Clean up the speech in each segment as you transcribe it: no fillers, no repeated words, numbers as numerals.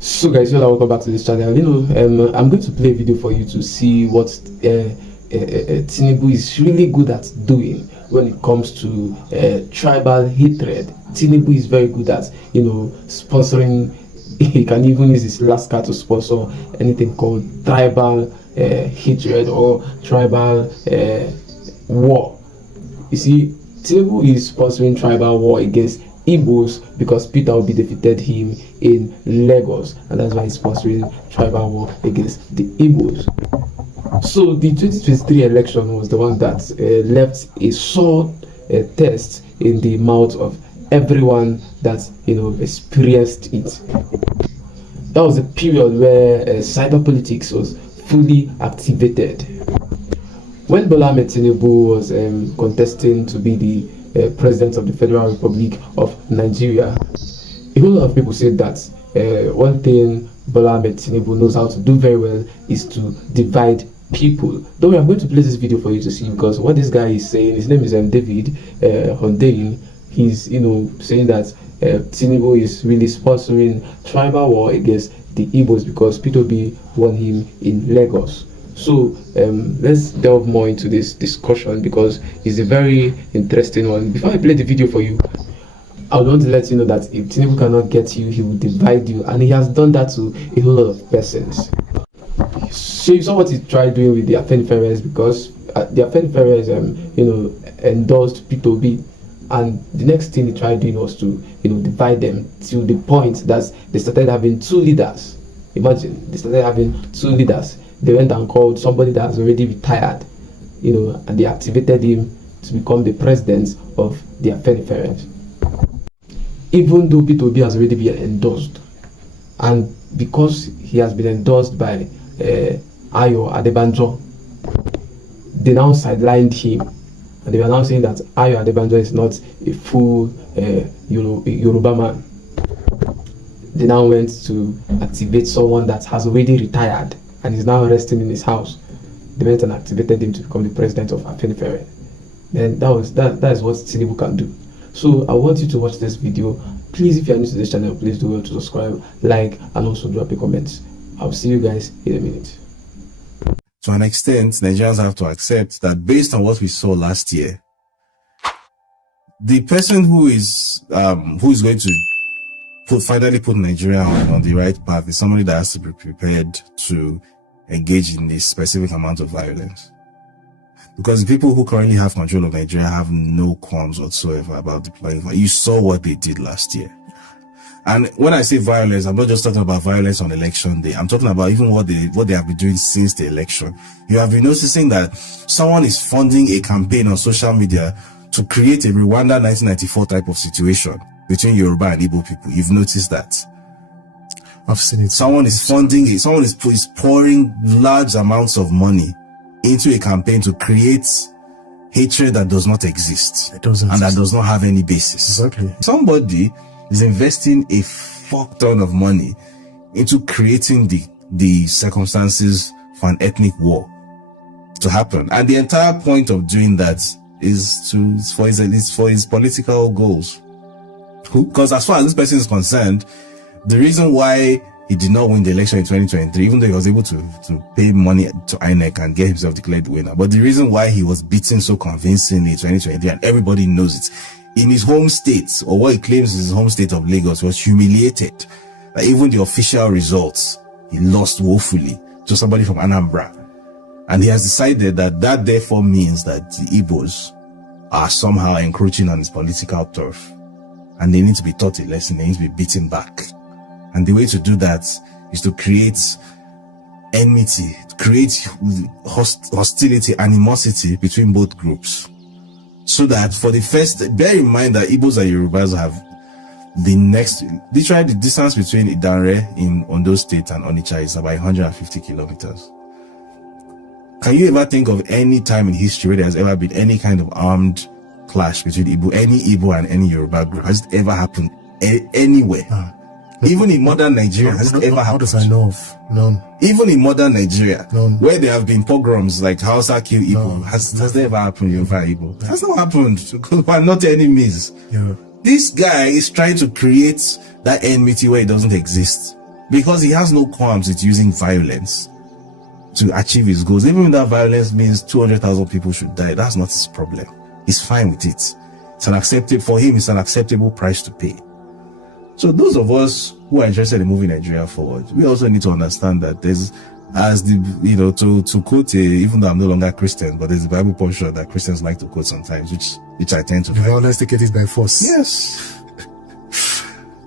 So guys, welcome back to this channel. I'm going to play a video for you to see what Tinubu is really good at doing when it comes to tribal hatred. Tinubu is very good at sponsoring. He can even use his last card to sponsor anything called tribal hatred or tribal war. You see, Tinubu is sponsoring tribal war against Igbos because Peter Obi defeated him in Lagos, and that's why he's sponsoring tribal war against the Igbos. So the 2023 election was the one that left a sore taste in the mouth of everyone that experienced it. That was a period where cyber politics was fully activated. When Bola Ahmed Tinubu was contesting to be the President of the Federal Republic of Nigeria, a whole lot of people said that one thing Bola Ahmed Tinubu knows how to do very well is to divide people. Don't worry, I'm going to play this video for you to see, because what this guy is saying, his name is David Hondeyin. He's saying that Tinubu is really sponsoring tribal war against the Igbos because P2B won him in Lagos. So let's delve more into this discussion because it's a very interesting one. Before I play the video for you, I want to let you know that if Tinubu cannot get you, he will divide you, and he has done that to a whole lot of persons. So you saw what he tried doing with the Afenifere, because the Afenifere endorsed P2B, and the next thing he tried doing was to divide them to the point that they started having two leaders. Imagine, they started having two leaders. They went and called somebody that has already retired, and they activated him to become the president of the Afenifere. Even though P2B has already been endorsed, and because he has been endorsed by Ayo Adebanjo, they now sidelined him, and they were now saying that Ayo Adebanjo is not a full Yoruba man. They now went to activate someone that has already retired and is now resting in his house. They went and activated him to become the president of Afenifere. Then that is what Tinubu can do. So I want you to watch this video. Please, if you are new to this channel, please do well to subscribe, like, and also drop a comment. I'll see you guys in a minute. To an extent, Nigerians have to accept that based on what we saw last year, the person who is going to finally put Nigeria on the right path is somebody that has to be prepared to engage in this specific amount of violence. Because the people who currently have control of Nigeria have no qualms whatsoever about deploying. You saw what they did last year. And when I say violence, I'm not just talking about violence on election day. I'm talking about even what they have been doing since the election. You have been noticing that someone is funding a campaign on social media to create a Rwanda 1994 type of situation between Yoruba and Igbo people. You've noticed that. I've seen it. Someone is funding it. Someone is pouring large amounts of money into a campaign to create hatred that does not exist. It doesn't and exist. that does not have any basis. Exactly. Somebody is investing a fuck ton of money into creating the circumstances for an ethnic war to happen. And the entire point of doing that is for his political goals. Because as far as this person is concerned, the reason why he did not win the election in 2023, even though he was able to pay money to INEC and get himself declared winner, but the reason why he was beaten so convincingly in 2023, and everybody knows it, in his home state, or what he claims is his home state of Lagos, was humiliated. That even the official results, he lost woefully to somebody from Anambra. And he has decided that therefore means that the Igbos are somehow encroaching on his political turf. And they need to be taught a lesson, they need to be beaten back. And the way to do that is to create enmity, create hostility, animosity between both groups. So that for the first, bear in mind that Igbos and Yorubas have literally the distance between Idanre in Ondo State and Onitsha is about 150 kilometers. Can you ever think of any time in history where there has ever been any kind of armed clash between any Igbo and any Yoruba group? Has it ever happened anywhere? Even in modern Nigeria, has it ever happened? How does I know of? None. Even in modern Nigeria, None. where there have been pogroms like Hausa kill Igbo, has that ever happened in Igbo? It has not happened, because we're not enemies. Yeah. This guy is trying to create that enmity where it doesn't exist. because he has no qualms with using violence to achieve his goals. Even if that violence means 200,000 people should die, that's not his problem. He's fine with it. For him, it's an acceptable price to pay. So those of us who are interested in moving Nigeria forward, we also need to understand that to quote, even though I'm no longer Christian, but there's a Bible portion that Christians like to quote sometimes, which I tend to find. Violence take it by force. Yes.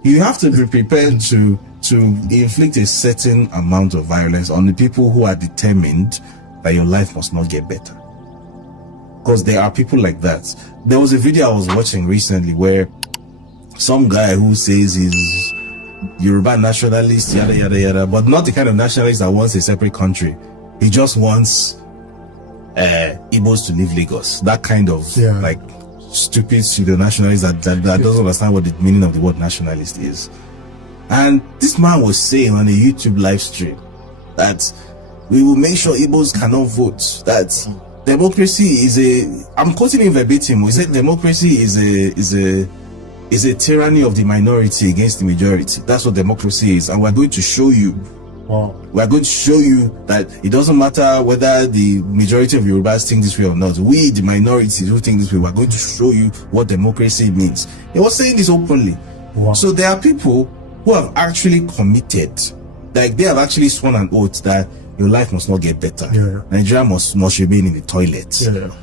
You have to be prepared to inflict a certain amount of violence on the people who are determined that your life must not get better. Because there are people like that. There was a video I was watching recently where some guy who says he's Yoruba nationalist, yada yada yada, but not the kind of nationalist that wants a separate country. He just wants Igbos to leave Lagos. That kind of like stupid pseudo nationalist that doesn't understand what the meaning of the word nationalist is. And this man was saying on a YouTube live stream that we will make sure Igbos cannot vote. That democracy I'm quoting him verbatim. He said democracy is a tyranny of the minority against the majority. That's what democracy is, and we're going to show you. Wow. We're going to show you that it doesn't matter whether the majority of Yorubas think this way or not. We, the minorities who think this way, we're going to show you what democracy means. He was saying this openly. Wow. So there are people who have actually committed, like they have actually sworn an oath that your life must not get better. Nigeria must remain in the toilet.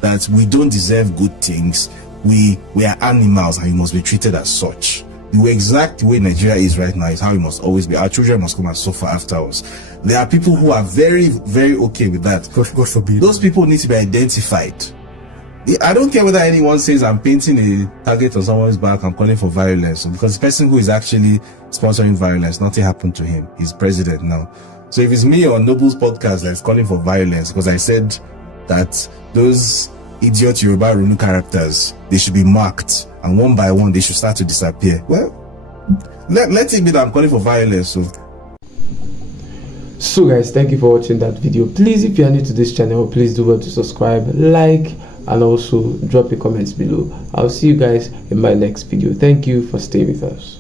That we don't deserve good things. We are animals and you must be treated as such. The exact way Nigeria is right now is how it must always be. Our children must come and suffer after us. There are people who are very, very okay with that. God forbid. Those people need to be identified. I don't care whether anyone says I'm painting a target on someone's back, I'm calling for violence, because the person who is actually sponsoring violence, nothing happened to him. He's president now. So if it's me on Noble's podcast that's calling for violence because I said that those idiot Yoruba Runu characters, they should be marked, and one by one they should start to disappear. Well, let it be that I'm calling for violence. So guys, thank you for watching that video. Please, if you are new to this channel, please do well to subscribe, like, and also drop your comments below. I'll see you guys in my next video. Thank you for staying with us.